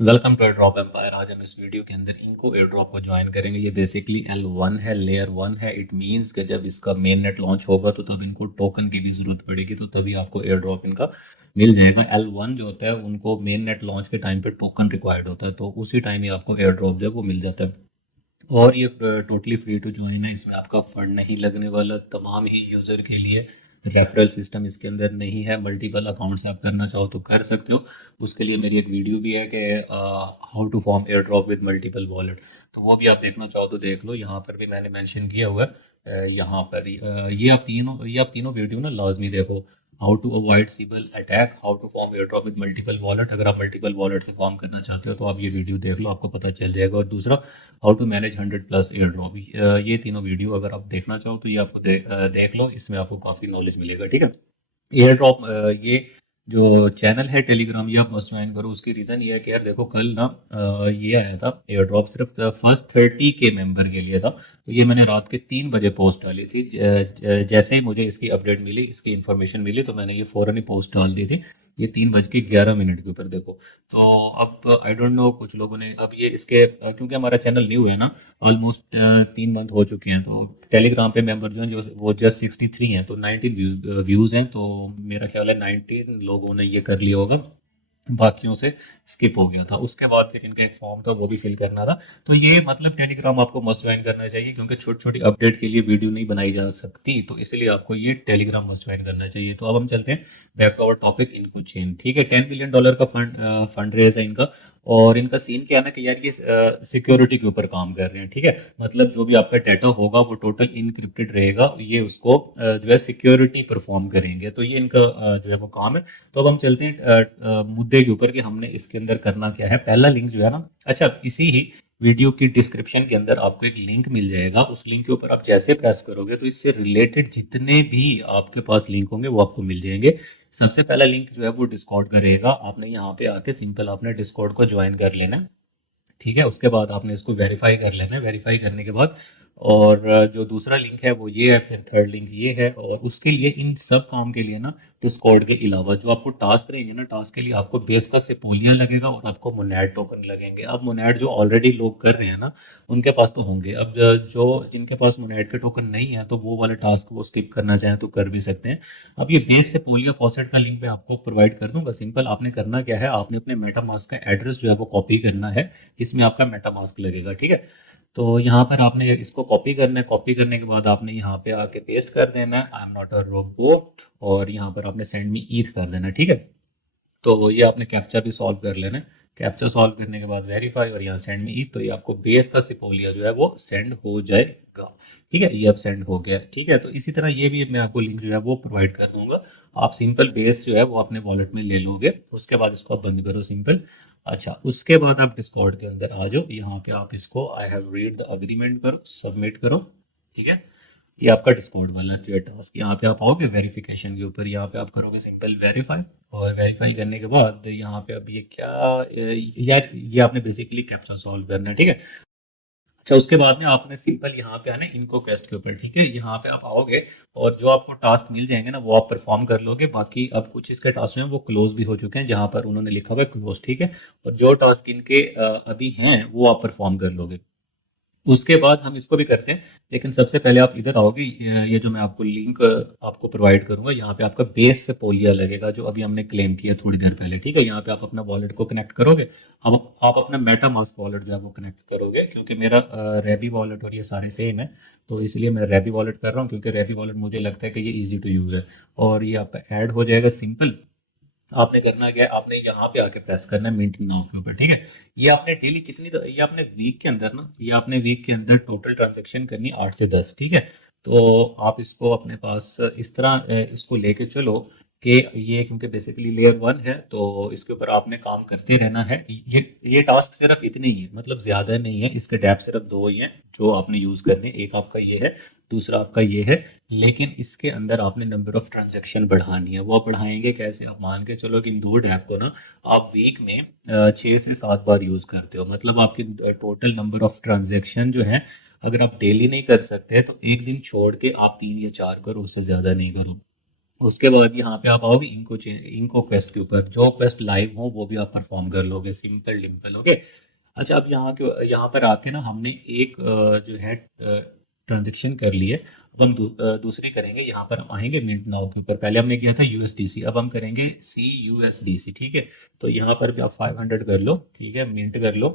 Welcome to airdrop empire. आज हम इस वीडियो के अंदर इनको एयरड्रॉप को ज्वाइन करेंगे। ये बेसिकली L1 है, लेयर 1 है। इट मींस कि जब इसका मेन नेट लॉन्च होगा तो तब इनको टोकन की भी ज़रूरत पड़ेगी, तो तभी आपको एयरड्रॉप इनका मिल जाएगा। L1 जो होता है उनको मेन नेट लॉन्च के टाइम पे टोकन रिक्वायर्ड होता है, तो उसी टाइम ही आपको एयरड्रॉप जो है वो मिल जाता है। और ये टोटली फ्री टू ज्वाइन है, इसमें आपका फंड नहीं लगने वाला। तमाम ही यूज़र के लिए रेफरल सिस्टम इसके अंदर नहीं है। मल्टीपल अकाउंट्स आप करना चाहो तो कर सकते हो। उसके लिए मेरी एक वीडियो भी है कि how to farm airdrop with multiple wallet, तो वो भी आप देखना चाहो तो देख लो। यहाँ पर भी मैंने मेंशन किया हुआ है। यहाँ पर ये आप तीनों वीडियो ना लाजमी देखो। How to avoid sybil attack, how to farm airdrop with multiple wallet. अगर आप मल्टीपल वॉलेट से फॉर्म करना चाहते हो तो आप ये वीडियो देख लो, आपको पता चल जाएगा। और दूसरा, how to manage 100+ airdrop. ये तीनों वीडियो अगर आप देखना चाहो तो ये आपको देख लो, इसमें आपको काफ़ी नॉलेज मिलेगा। ठीक है। एयर ड्रॉप, ये जो चैनल है टेलीग्राम, ये आप मस्ट ज्वाइन करो। उसकी रीज़न ये है कि यार देखो, कल ना ये आया था एयर ड्रॉप सिर्फ फर्स्ट 30 के मेंबर के लिए था। तो ये मैंने रात के 3 बजे पोस्ट डाली थी। जैसे ही मुझे इसकी अपडेट मिली, इसकी इन्फॉर्मेशन मिली, तो मैंने ये फ़ौरन ही पोस्ट डाल दी थी। ये 3:11 के ऊपर देखो। तो अब आई डोंट नो, कुछ लोगों ने अब ये इसके क्योंकि हमारा चैनल न्यू है ना, ऑलमोस्ट 3 मंथ हो चुके हैं, तो टेलीग्राम पे मेंबर जो हैं, जो वो जस्ट 63 हैं, तो 19 व्यूज़ हैं। तो मेरा ख्याल है 19 लोगों ने ये कर लिया होगा, बाकियों से स्किप हो गया था। उसके बाद फिर इनका एक फॉर्म था, वो भी फिल करना था। तो ये मतलब टेलीग्राम आपको मस्ट ज्वाइन करना चाहिए, क्योंकि छोटी छोटी अपडेट के लिए वीडियो नहीं बनाई जा सकती, तो इसलिए आपको ये टेलीग्राम मस्ट ज्वाइन करना चाहिए। तो अब हम चलते हैं बैक टू आवर टॉपिक, इनको चेन। ठीक है, $10 बिलियन का फंड रेज है इनका। और इनका सीन क्या है ना कि यार ये सिक्योरिटी के ऊपर काम कर रहे हैं। ठीक है, मतलब जो भी आपका डाटा होगा वो टोटल इनक्रिप्टेड रहेगा, ये उसको जो है सिक्योरिटी परफॉर्म करेंगे। तो ये इनका जो है वो काम है। तो अब हम चलते हैं मुद्दे के ऊपर कि हमने इसके अंदर करना क्या है। पहला लिंक जो है ना, अच्छा, इसी ही वीडियो की डिस्क्रिप्शन के अंदर आपको एक लिंक मिल जाएगा। उस लिंक के ऊपर आप जैसे प्रेस करोगे तो इससे रिलेटेड जितने भी आपके पास लिंक होंगे वो आपको मिल जाएंगे। सबसे पहला लिंक जो है वो डिस्कॉर्ड का रहेगा। आपने यहाँ पे आके सिंपल आपने डिस्कॉर्ड को ज्वाइन कर लेना है। ठीक है, उसके बाद आपने इसको वेरीफाई कर लेना है। वेरीफाई करने के बाद और जो दूसरा लिंक है वो ये है, फिर थर्ड लिंक ये है। और उसके लिए, इन सब काम के लिए ना, डिस्कॉर्ड के अलावा जो आपको टास्क रहेंगे ना, टास्क के लिए आपको बेस का सेपोलिया लगेगा और आपको मोनेड टोकन लगेंगे। अब मोनेड जो ऑलरेडी लोग कर रहे हैं ना, उनके पास तो होंगे। अब जो जिनके पास मोनेड के टोकन नहीं है, तो वो वाले टास्क वो स्किप करना चाहें तो कर भी सकते हैं। अब ये बेस सेपोलिया फॉसेट का लिंक मैं आपको प्रोवाइड कर दूंगा। सिंपल आपने करना क्या है, आपने अपने मेटामास्क का एड्रेस जो है वो कॉपी करना है। इसमें आपका मेटामास्क लगेगा। ठीक है, तो यहाँ पर आपने इसको कॉपी करना है। कॉपी करने के बाद आपने यहाँ पे आके पेस्ट कर देना है, I am not a robot. और यहाँ पर आपने सेंड मी ईथ कर देना है। ठीक है, तो ये आपने कैप्चा भी सॉल्व कर लेना है। कैप्चा सॉल्व करने के बाद वेरीफाई और यहाँ सेंड में ई, तो ये आपको बेस का सिपोलिया जो है वो सेंड हो जाएगा। ठीक है, ये अब सेंड हो गया। ठीक है, तो इसी तरह ये भी मैं आपको लिंक जो है वो प्रोवाइड कर दूंगा। आप सिंपल बेस जो है वो अपने वॉलेट में ले लोगे, उसके बाद इसको आप बंद करो सिंपल। अच्छा, उसके बाद आप डिस्कॉर्ड के अंदर आ जाओ। यहाँ पे आप इसको I have read the agreement करो, सबमिट करो। ठीक है, ये आपका डिस्काउंट वाला जो है टास्क। यहाँ पे आप आओगे वेरिफिकेशन के ऊपर, यहाँ पे आप करोगे सिंपल वेरीफाई। और वेरीफाई करने के बाद यहाँ पे अब ये क्या, यार ये आपने बेसिकली कैप्चा सॉल्व करना है। ठीक है, अच्छा, उसके बाद में आपने सिंपल यहाँ पे आना है इनको क्वेस्ट के ऊपर। ठीक है, यहाँ पे आप आओगे और जो आपको टास्क मिल जाएंगे ना वो आप परफॉर्म कर लोगे। बाकी अब कुछ इसके टास्क हैं वो क्लोज भी हो चुके हैं, जहाँ पर उन्होंने लिखा हुआ है क्लोज। ठीक है, और जो टास्क इनके अभी हैं वो आप परफॉर्म कर लोगे। उसके बाद हम इसको भी करते हैं, लेकिन सबसे पहले आप इधर आओगे। ये जो मैं आपको लिंक आपको प्रोवाइड करूंगा, यहाँ पे आपका बेस से पोलिया लगेगा, जो अभी हमने क्लेम किया थोड़ी देर पहले। ठीक है, यहाँ पे आप अपना वॉलेट को कनेक्ट करोगे। अब आप अपना मेटा मास्क वॉलेट जो है वो कनेक्ट करोगे, क्योंकि मेरा रेबी वॉलेट और ये सारे सेम है, तो इसलिए मैं रेबी वॉलेट कर रहा हूँ, क्योंकि रेबी वॉलेट मुझे लगता है कि ये ईजी टू यूज़ है। और ये आपका ऐड हो जाएगा सिंपल। आपने करना क्या है, आपने यहाँ पे आके प्रेस करना है मिंट नाउ के ऊपर। ठीक है, ये आपने डेली कितनी, तो ये आपने वीक के अंदर ना, ये आपने वीक के अंदर टोटल ट्रांजेक्शन करनी 8 से 10। ठीक है, तो आप इसको अपने पास इस तरह इसको लेके चलो कि ये, क्योंकि बेसिकली लेयर 1 है, तो इसके ऊपर आपने काम करते रहना है। ये टास्क सिर्फ इतने ही है, मतलब ज़्यादा नहीं है। इसके टैब सिर्फ दो ही हैं जो आपने यूज़ करने, एक आपका ये है, दूसरा आपका ये है। लेकिन इसके अंदर आपने नंबर ऑफ ट्रांजेक्शन बढ़ानी है। वो आप बढ़ाएंगे कैसे, आप मान के चलो कि इन दो ऐप को ना आप वीक में 6 से 7 बार यूज़ करते हो। मतलब आपकी टोटल नंबर ऑफ ट्रांजेक्शन जो है, अगर आप डेली नहीं कर सकते तो एक दिन छोड़ के आप 3 या 4 करो, उससे ज़्यादा नहीं करो। उसके बाद यहाँ पे आप आओगे इनको क्वेस्ट के ऊपर, जो क्वेस्ट लाइव हो वो भी आप परफॉर्म कर लोगे, सिंपल डिम्पल। ओके। अच्छा, अब यहाँ पर आके ना हमने एक जो है ट्रांजेक्शन कर लिए। अब हम दूसरी करेंगे। यहाँ पर हम आएंगे मिंट नाउ के ऊपर। पहले हमने किया था यूएसडीसी, अब हम करेंगे सी यूएसडीसी। ठीक है। तो यहाँ पर भी आप 500 कर लो। ठीक है, मिंट कर लो।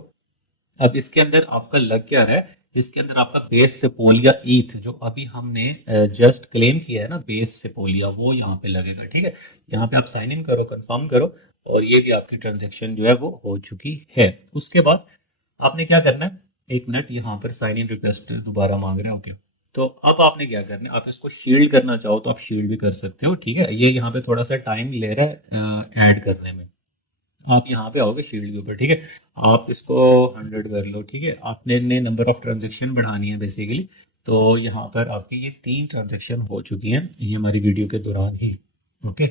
अब इसके अंदर आपका लग क्या रहा है, इसके अंदर आपका बेस सेपोलिया ईथ जो अभी हमने जस्ट क्लेम किया है ना, बेस सेपोलिया, वो यहाँ पे लगेगा। ठीक है। यहाँ पे आप साइन इन करो, कंफर्म करो, और ये भी आपकी ट्रांजेक्शन जो है वो हो चुकी है। उसके बाद आपने क्या करना है, एक मिनट, यहाँ पर साइन इन रिक्वेस्ट दोबारा मांग रहे हो। ओके। तो अब आपने क्या करना है, आप इसको शील्ड करना चाहो तो आप शील्ड भी कर सकते हो। ठीक है, ये यहाँ पे थोड़ा सा टाइम ले रहा है ऐड करने में। आप यहाँ पे आओगे शील्ड के ऊपर। ठीक है, आप इसको 100 कर लो। ठीक है, आपने ने नंबर ऑफ ट्रांजेक्शन बढ़ानी है बेसिकली। तो यहाँ पर आपकी ये 3 ट्रांजेक्शन हो चुकी हैं ये हमारी वीडियो के दौरान ही। ओके।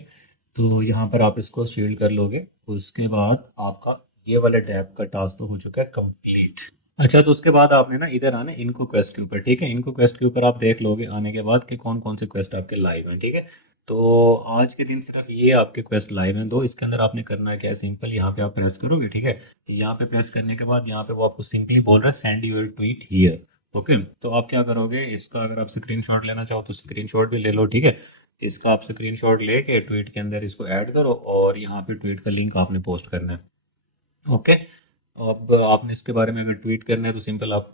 तो यहाँ पर आप इसको शील्ड कर लोगे। उसके बाद आपका ये वाला टैब का टास्क तो हो चुका है कंप्लीट। अच्छा, तो उसके बाद आपने ना इधर आना है इनको क्वेस्ट के ऊपर। ठीक है, इनको क्वेस्ट के ऊपर आप देख लोगे आने के बाद कि कौन कौन से क्वेस्ट आपके लाइव हैं। ठीक है। तो आज के दिन सिर्फ ये आपके क्वेस्ट लाइव हैं दो। इसके अंदर आपने करना है क्या है, सिंपल यहाँ पे आप प्रेस करोगे। ठीक है, यहाँ पे प्रेस करने के बाद यहाँ पे वो आपको सिंपली बोल रहा है send your tweet here. Okay. तो आप क्या करोगे, इसका अगर आप स्क्रीनशॉट लेना चाहो तो स्क्रीनशॉट भी ले लो। ठीक है, इसका आप स्क्रीनशॉट लेके ट्वीट के अंदर इसको ऐड करो, और यहाँ पे ट्वीट का लिंक आपने पोस्ट करना है। ओके। अब आपने इसके बारे में अगर ट्वीट करना है तो सिंपल आप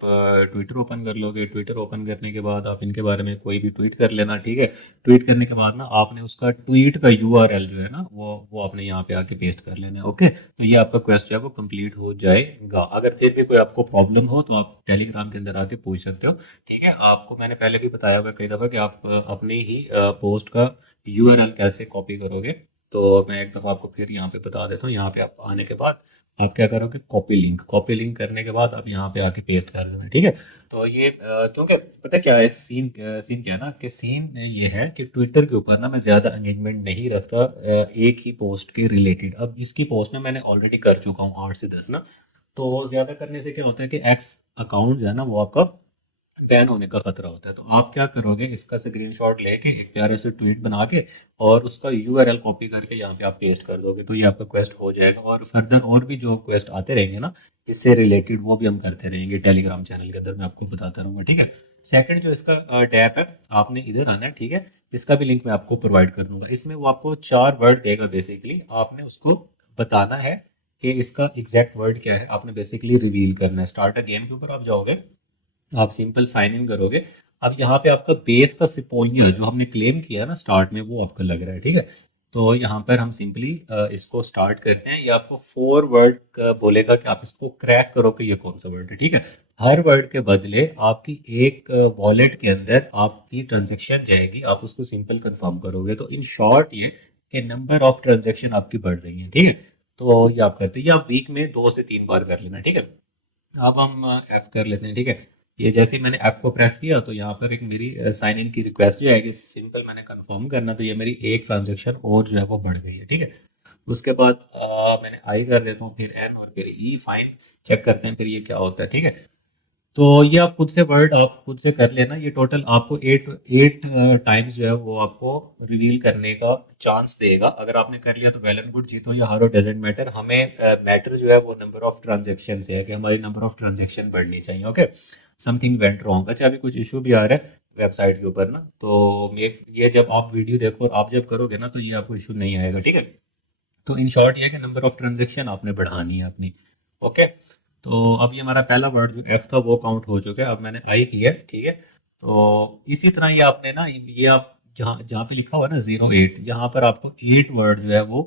ट्विटर ओपन कर लोगे। ट्विटर ओपन करने के बाद आप इनके बारे में कोई भी ट्वीट कर लेना। ठीक है, ट्वीट करने के बाद ना आपने उसका ट्वीट का यूआरएल जो है ना वो आपने यहाँ पे आके पेस्ट कर लेना है। ओके। तो ये आपका क्वेस्ट जो है वो कंप्लीट हो जाएगा। अगर फिर भी कोई आपको प्रॉब्लम हो तो आप टेलीग्राम के अंदर आके पूछ सकते हो। ठीक है, आपको मैंने पहले भी बताया हुआ कई दफ़ा कि आप अपने ही पोस्ट का यूआरएल कैसे कॉपी करोगे। तो मैं एक दफ़ा आपको फिर यहाँ पे बता देता हूँ। यहाँ पे आप आने के बाद आप क्या करोगे, कॉपी लिंक करने के बाद आप यहाँ पे आके पेस्ट कर देना। ठीक है। तो ये क्योंकि पता है क्या है, सीन क्या है ना, कि सीन ये है कि ट्विटर के ऊपर ना मैं ज़्यादा एंगेजमेंट नहीं रखता एक ही पोस्ट के रिलेटेड। अब इसकी पोस्ट में मैंने ऑलरेडी कर चुका हूँ 8 से 10 ना। तो ज़्यादा करने से क्या होता है कि एक्स अकाउंट जो है ना वो आपका बैन होने का खतरा होता है। तो आप क्या करोगे, इसका स्क्रीनशॉट लेके एक प्यारे से ट्वीट बना के और उसका यूआरएल कॉपी करके यहाँ पे आप पेस्ट कर दोगे, तो ये आपका क्वेस्ट हो जाएगा। और फर्दर और भी जो क्वेस्ट आते रहेंगे ना इससे रिलेटेड, वो भी हम करते रहेंगे टेलीग्राम चैनल के अंदर, मैं आपको बताता रहूँगा। ठीक है। सेकंड जो इसका टैप है, आपने इधर आना है। ठीक है, इसका भी लिंक मैं आपको प्रोवाइड कर दूंगा। इसमें वो आपको 4 वर्ड देगा बेसिकली, आपने उसको बताना है कि इसका एग्जैक्ट वर्ड क्या है। आपने बेसिकली रिवील करना है। स्टार्ट अ गेम के ऊपर आप जाओगे, आप सिंपल साइन इन करोगे। अब यहाँ पे आपका बेस का सिपोलिया जो हमने क्लेम किया ना स्टार्ट में, वो आपका लग रहा है। ठीक है। तो यहाँ पर हम सिंपली इसको स्टार्ट करते हैं। ये आपको 4 वर्ड का बोलेगा कि आप इसको क्रैक करो कि ये कौन सा वर्ड है। ठीक है, हर वर्ड के बदले आपकी एक वॉलेट के अंदर आपकी ट्रांजेक्शन जाएगी, आप उसको सिंपल कंफर्म करोगे। तो इन शॉर्ट ये कि नंबर ऑफ ट्रांजेक्शन आपकी बढ़ रही है। ठीक है। तो ये आप करते हैं, ये आप वीक में 2 से 3 बार कर लेना। ठीक है। अब हम एफ कर लेते हैं। ठीक है, ये जैसे ही मैंने एफ को प्रेस किया तो यहाँ पर एक मेरी साइन इन की रिक्वेस्ट जो आएगी, सिंपल मैंने कंफर्म करना, तो ये मेरी एक ट्रांजेक्शन और जो है वो बढ़ गई है। ठीक है। उसके बाद मैंने आई कर देता हूँ, फिर एन और फिर ई, फाइन। चेक करते हैं फिर ये क्या होता है। ठीक है। तो ये आप खुद से वर्ड आप खुद से कर लेना। ये टोटल आपको एट एट टाइम्स जो है वो आपको रिवील करने का चांस देगा। अगर आपने कर लिया तो वेल एंड गुड, जीतो या हारो डजेंट मैटर। हमें मैटर जो है वो नंबर ऑफ ट्रांजेक्शन से है कि हमारी नंबर ऑफ ट्रांजेक्शन बढ़नी चाहिए। ओके। Something went wrong. अच्छा, अभी कुछ इशू भी आ रहा है वेबसाइट के ऊपर ना, तो ये जब आप वीडियो देखो और आप जब करोगे ना तो ये आपको इशू नहीं आएगा। ठीक है। तो इन शॉर्ट ये है कि नंबर ऑफ ट्रांजेक्शन आपने बढ़ानी है अपनी। ओके। तो अब ये हमारा पहला वर्ड जो एफ था वो काउंट हो चुका है। अब मैंने आई किया। ठीक है। तो इसी तरह ये आपने ना, ये आप जहाँ जहाँ पे लिखा हुआ है ना 08, यहाँ पर आपको 8 वर्ड जो है वो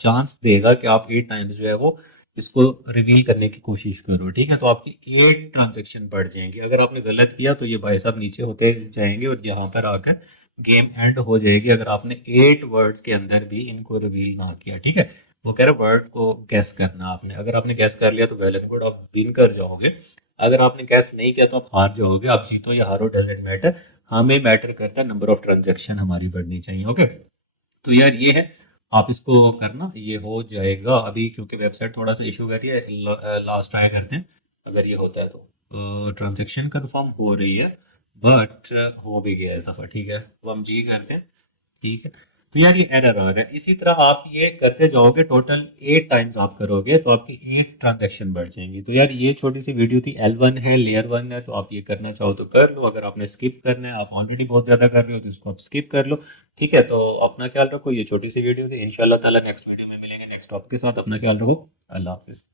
चांस देगा कि आप 8 टाइम्स जो है वो इसको रिवील करने की कोशिश करो। ठीक है। तो आपकी 8 ट्रांजेक्शन बढ़ जाएंगी। अगर आपने गलत किया तो ये भाई साहब नीचे होते जाएंगे और यहाँ पर आकर गेम एंड हो जाएगी, अगर आपने 8 वर्ड्स के अंदर भी इनको रिवील ना किया। ठीक है। वो कह रहे वर्ड को गैस करना आपने, अगर आपने गैस कर लिया तो वेल एंड गुड, आप विन कर जाओगे। अगर आपने गैस नहीं किया तो आप हार जाओगे। आप जीतो या हारो डजेंट मैटर, हमें मैटर करता है नंबर ऑफ ट्रांजेक्शन हमारी बढ़नी चाहिए। ओके। तो यार ये है, आप इसको करना, ये हो जाएगा अभी, क्योंकि वेबसाइट थोड़ा सा इशू कर रही है। लास्ट ट्राई करते हैं, अगर ये होता है तो ट्रांजेक्शन कंफर्म हो रही है, बट हो भी गया है सफ़र। ठीक है, तो हम जी करते हैं। ठीक है। तो यार ये एरर आ रहा है। इसी तरह आप ये करते जाओगे, टोटल 8 टाइम्स आप करोगे तो आपकी 8 ट्रांजैक्शन बढ़ जाएंगी। तो यार ये छोटी सी वीडियो थी, L1 है, लेयर 1 है, तो आप ये करना चाहो तो कर लो। अगर आपने स्किप करना है, आप ऑलरेडी बहुत ज़्यादा कर रहे हो, तो इसको आप स्किप कर लो। ठीक है, तो अपना ख्याल रखो। ये छोटी सी वीडियो थी, इंशाल्लाह ताला नेक्स्ट वीडियो में मिलेंगे नेक्स्ट टॉपिक के साथ। अपना ख्याल रखो। अल्लाह हाफिज़।